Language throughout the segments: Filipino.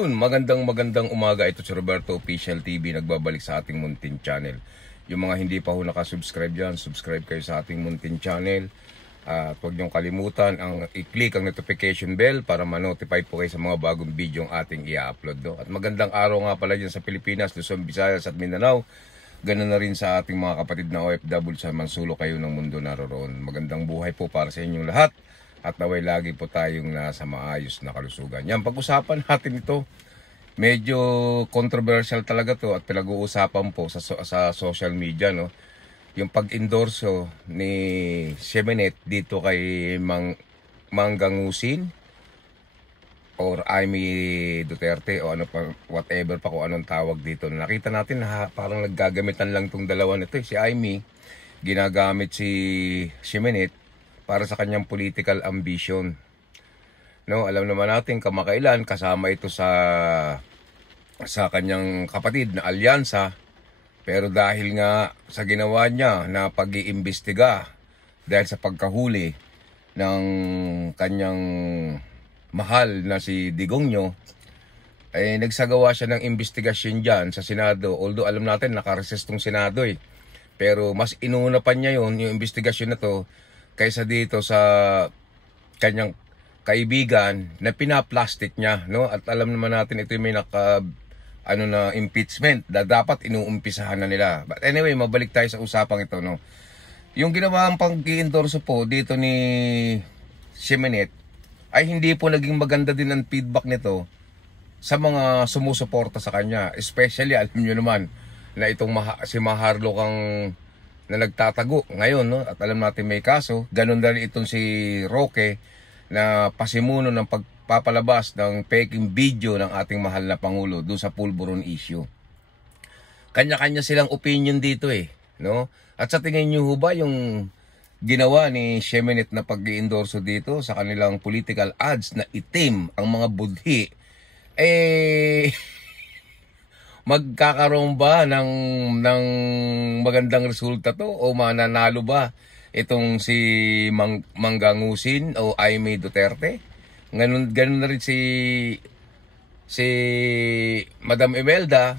Magandang umaga. Ito si Roberto Official TV, nagbabalik sa ating Muntin Channel. Yung mga hindi pa ho nakasubscribe dyan, subscribe kayo sa ating Muntin Channel. At huwag niyong kalimutan i-click ang notification bell para ma-notify po kayo sa mga bagong video ang ating i-upload. At magandang araw nga pala dyan sa Pilipinas, Luzon, Visayas at Mindanao. Ganun na rin sa ating mga kapatid na OFW sa mansulo kayo ng mundo naroon. Magandang buhay po para sa inyong lahat. At naway lagi po tayong nasa maayos na kalusugan. Yan, pag-usapan natin ito. Medyo controversial talaga to at pinag-uusapan po sa social media, no? Yung pag-endorso ni Semenet dito kay Manggangusin or Amy Duterte o ano pa, whatever pa kung anong tawag dito. Nakita natin na parang naggagamitan lang tong dalawa nito. Si Amy, ginagamit si Semenet para sa kanyang political ambition. No, alam naman natin kamakailan kasama ito sa kanyang kapatid na alyansa, pero dahil nga sa ginawa niya na pag-iimbestiga dahil sa pagkahuli ng kanyang mahal na si Digongyo, ay nagsagawa siya ng investigasyon diyan sa Senado. Although alam natin nakaresist tong Senado pero mas inuna pa niya yung investigasyon na to kaysa dito sa kanyang kaibigan na pinaplastic niya, no? At alam naman natin ito may na impeachment na dapat inuumpisahan na nila. But anyway, mabalik tayo sa usapang ito, no? Yung ginawang pag-i-endorso po dito ni Semenet ay hindi po naging maganda din ang feedback nito sa mga sumusuporta sa kanya. Especially, alam nyo naman na itong si Maharlo kang na nagtatago ngayon, no? At alam natin may kaso. Ganun din itong si Roque na pasimuno ng pagpapalabas ng peking video ng ating mahal na Pangulo doon sa Pulburon issue. Kanya-kanya silang opinion dito no? At sa tingin nyo ho ba yung ginawa ni Semenet na pag-i-endorso dito sa kanilang political ads na itim ang mga budhi, magkakaroon ba ng magandang resulta to o mananalo ba itong si Manggangusin o Amy Duterte? Ganun na rin si Madam Imelda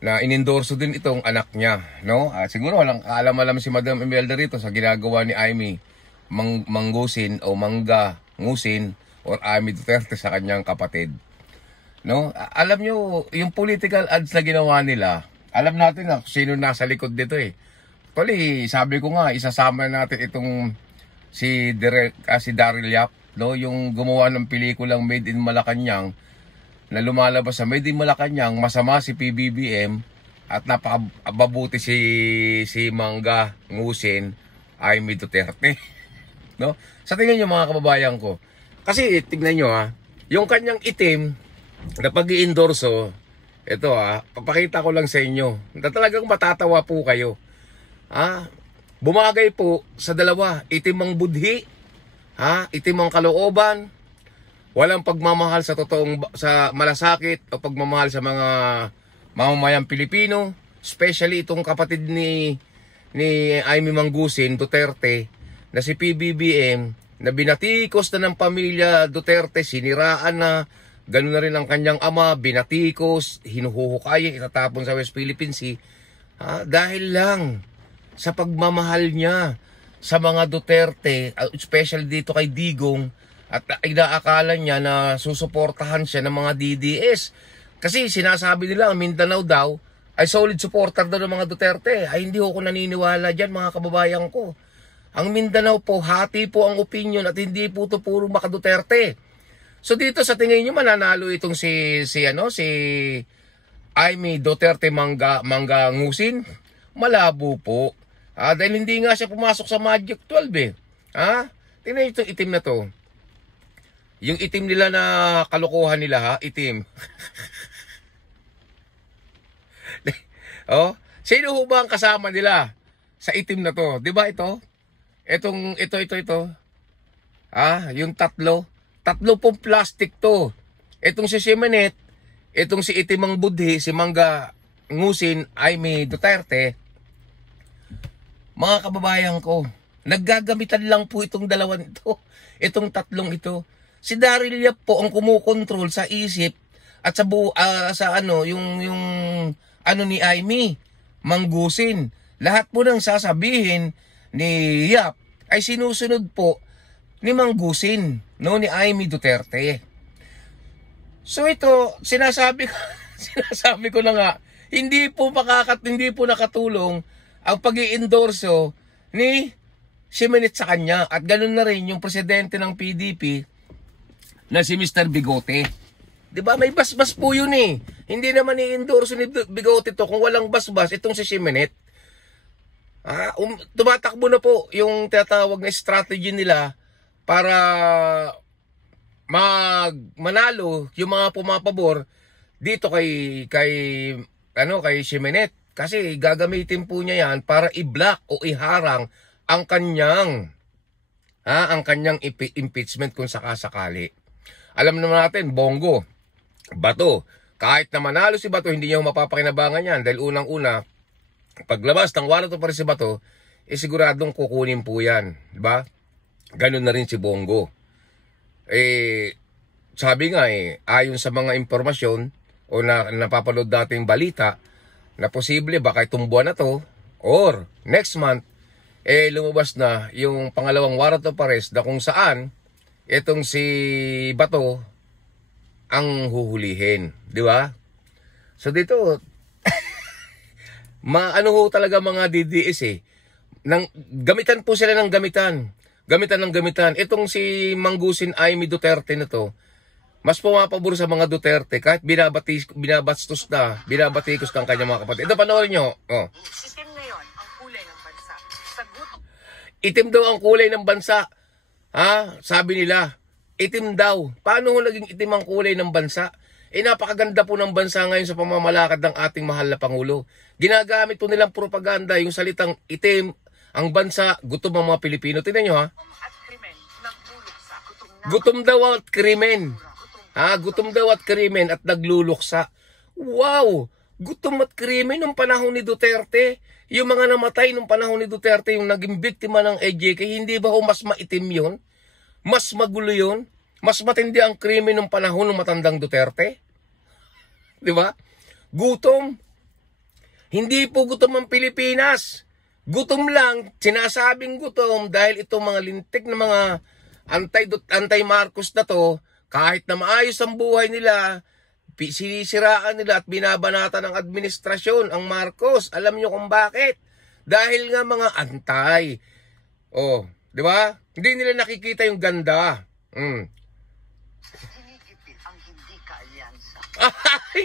na inendorso din itong anak niya, no? Siguro walang alam si Madam Imelda rito sa ginagawa ni Amy Manggusin o Manggangusin or Amy Duterte sa kanyang kapatid. No? Alam nyo, yung political ads na ginawa nila, alam natin na sino nasa likod dito Actually, sabi ko nga, isasama natin itong si Daryl Yap, no? Yung gumawa ng pelikulang Made in Malacanang, na lumalabas sa Made in Malacanang, masama si PBBM, at napakababuti si Manggangusin, Amy Duterte. No? Sa tingin nyo mga kababayan ko, kasi tignan nyo yung kanyang itim, na pag-i-endorso, ito papakita ko lang sa inyo, na talagang matatawa po kayo. Bumagay po sa dalawa, itim ang budhi, itim ang kalooban, walang pagmamahal sa malasakit o pagmamahal sa mga mamamayang Pilipino, especially itong kapatid ni Amy Manggusin Duterte na si PBBM na binatikos na ng pamilya Duterte, siniraan na. Ganun na rin ang kanyang ama, binatikos, hinuhuhukayin, itatapon sa West Philippine Sea. Dahil lang sa pagmamahal niya sa mga Duterte, especially dito kay Digong, at inaakala niya na susuportahan siya ng mga DDS. Kasi sinasabi nila ang Mindanao daw ay solid supporter daw ng mga Duterte. Ay hindi ako naniniwala dyan mga kababayan ko. Ang Mindanao po, hati po ang opinion at hindi po ito puro maka Duterte. So dito sa tingin niyo mananalo itong si Amy Duterte Manggangusin? Malabo po. Dahil hindi nga siya pumasok sa Magic 12 Tingnan niyo itong itim na to. Yung itim nila na kalokohan nila itim. Sino ho ba ang kasama nila sa itim na to? 'Di ba ito? Ito. Yung tatlo pong plastic to. Itong si Semenet, itong si itimang budhi, si Manggangusin, Amy Duterte. Mga kababayan ko, naggagamitan lang po itong dalawa nito. Itong tatlong ito. Si Daryl Yap po ang kumukontrol sa isip At sa ano, yung ano ni Amy, Manggusin. Lahat po ng sasabihin ni Yap ay sinusunod po ni Manggusin, no, ni Amy Duterte. So ito, sinasabi ko na nga, hindi po nakatulong ang pag-i-endorso ni Ximenez sa kanya. At ganun na rin yung presidente ng PDP na si Mr. Bigote. Diba? May basbas po yun eh. Hindi naman i-endorso ni Bigote to kung walang basbas itong si Ximenez. Tumatakbo na po yung tinatawag na strategy nila para manalo yung mga pumapabor dito kay Ximenez. Kasi gagamitin po niya yan para i-block o iharang ang kanyang impeachment kung sakasakali. Alam naman natin, Bongo, Bato, kahit na manalo si Bato, hindi niya mapapakinabangan yan. Dahil unang-una, paglabas ng warrant of arrest si Bato, siguradong kukunin po yan. Diba? Ganun na rin si Bongo. Sabi nga ayon sa mga impormasyon o napapanood natin balita, na posible baka itong buwan na to, or next month, lumabas na yung pangalawang warrant of arrest na kung saan itong si Bato ang huhulihin, di ba? So dito ano ho talaga mga DDS gamitan po sila ng gamitan ng gamitan. Itong si Manggusin Amy Duterte na to, mas pumapabor sa mga Duterte kahit binabatikos ng kanyang mga kapatid. Ito, panoorin nyo. Oh. Itim ngayon ang kulay ng bansa. Itim daw ang kulay ng bansa. Sabi nila, itim daw. Paano naging itim ang kulay ng bansa? Napakaganda po ng bansa ngayon sa pamamalakad ng ating mahal na Pangulo. Ginagamit po nilang propaganda yung salitang itim ang bansa, gutom ang mga Pilipino. Tingnan nyo Gutom daw at krimen. Gutom daw at krimen at nagluluksa. Wow! Gutom at krimen nung panahon ni Duterte. Yung mga namatay nung panahon ni Duterte, yung naging biktima ng EJK, hindi ba mas maitim yun? Mas magulo yun? Mas matindi ang krimen nung panahon ng matandang Duterte? Di ba? Gutom. Hindi po gutom ang Pilipinas. Gutom lang, sinasabing gutom dahil itong mga lintik na mga anti-Marcos na to, kahit na maayos ang buhay nila, sinisiraan nila at binabanata ng administrasyon ang Marcos. Alam nyo kung bakit? Dahil nga mga antay. Di ba? Hindi nila nakikita yung ganda. Ginigipit ang hindi kaalyansa.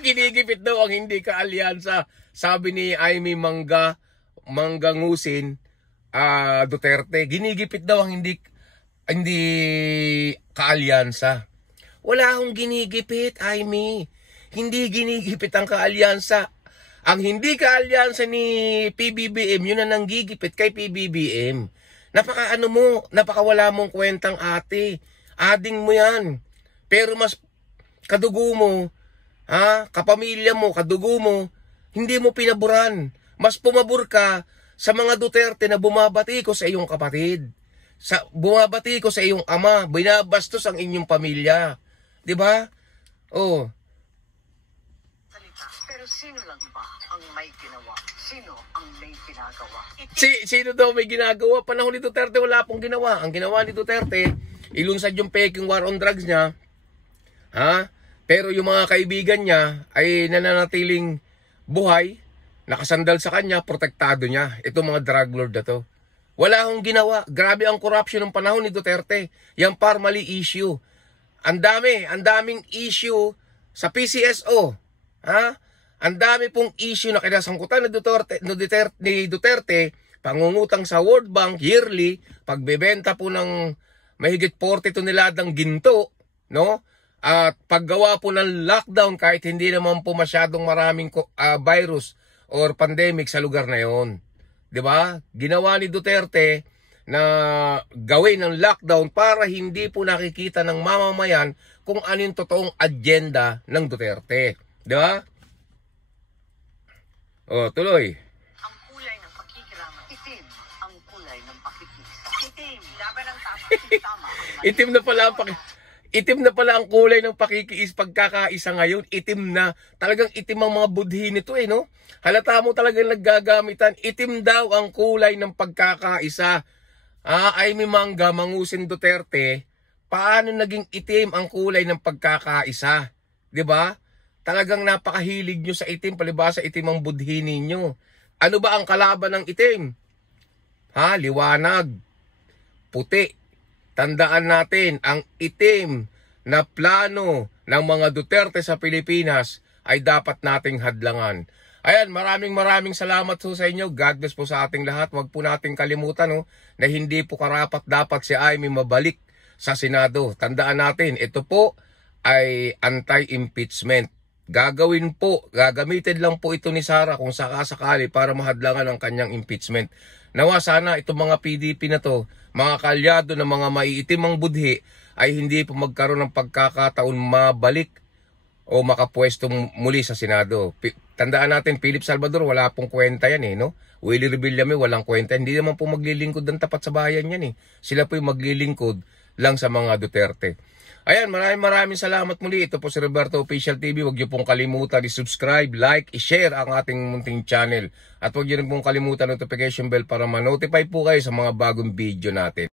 Ginigipit daw ang hindi kaalyansa. Sabi ni Amy Manggusin Duterte, ginigipit daw ang hindi kaalyansa. Wala akong ginigipit, Amy. Hindi ginigipit ang kaalyansa. Ang hindi kaalyansa ni PBBM, yun na nanggigipit kay PBBM. Napakawala mong kwentang ate. Ading mo yan. Pero mas kadugo mo, kapamilya mo, kadugo mo, hindi mo pinaburan. Mas pumabor ka sa mga Duterte na bumabati ko sa iyong kapatid. Bumabati ko sa iyong ama. Binabastos ang inyong pamilya. Diba? Pero sino lang ba ang may ginawa? Sino ang may ginagawa? Sino daw may ginagawa? Panahon ni Duterte wala pong ginawa. Ang ginawa ni Duterte, ilunsad yung peking war on drugs niya. Pero yung mga kaibigan niya ay nananatiling buhay, nakasandal sa kanya, protektado niya. Ito mga drug lord na to. Wala akong ginawa. Grabe ang corruption ng panahon ni Duterte. Yung Parmali issue. Ang daming issue sa PCSO. Ang dami pong issue na kinasangkutan ni Duterte, pangungutang sa World Bank yearly, pagbebenta po ng mahigit 40 toneladang ginto, no? At paggawa po ng lockdown kahit hindi naman po masyadong maraming virus or pandemic sa lugar na yon. 'Di ba? Ginawa ni Duterte na gawin ng lockdown para hindi po nakikita ng mamamayan kung ano yung totoong agenda ng Duterte. Di ba? Tuloy. Ang kulay ng pakikiramay. Itim ang kulay ng pakikisa. Itim. Laban ng tama. Tama. Itim na pala ang kulay ng pagkakaisa ngayon. Itim na. Talagang itim ang mga budhi nito no? Halata mo talagang naggagamitan. Itim daw ang kulay ng pagkakaisa. Amy Mangga, Mangusin Duterte, paano naging itim ang kulay ng pagkakaisa? 'Di ba? Talagang napakahilig nyo sa itim, palibasa itim ang budhi ninyo. Ano ba ang kalaban ng itim? Liwanag, puti. Tandaan natin, ang itim na plano ng mga Duterte sa Pilipinas ay dapat nating hadlangan. Ayan, maraming salamat po sa inyo. God bless po sa ating lahat. Huwag po nating kalimutan na hindi po karapat dapat si Amy mabalik sa Senado. Tandaan natin, ito po ay anti-impeachment. Gagamitin lang po ito ni Sara kung sakasakali para mahadlangan ang kanyang impeachment. Nawa sana itong mga PDP na to, mga kalyado na mga maiitim ang budhi, ay hindi po magkaroon ng pagkakataon mabalik o makapwesto muli sa Senado. Tandaan natin, Philip Salvador, wala pong kwenta yan no? Willie Revillame, walang kwenta. Hindi naman po maglilingkod ng tapat sa bayan yan Sila po yung maglilingkod lang sa mga Duterte. Ayan, maraming salamat muli. Ito po si Roberto Official TV. Huwag niyo pong kalimutan i-subscribe, like, i-share ang ating munting channel. At huwag niyo rin pong kalimutan notification bell para ma-notify po kayo sa mga bagong video natin.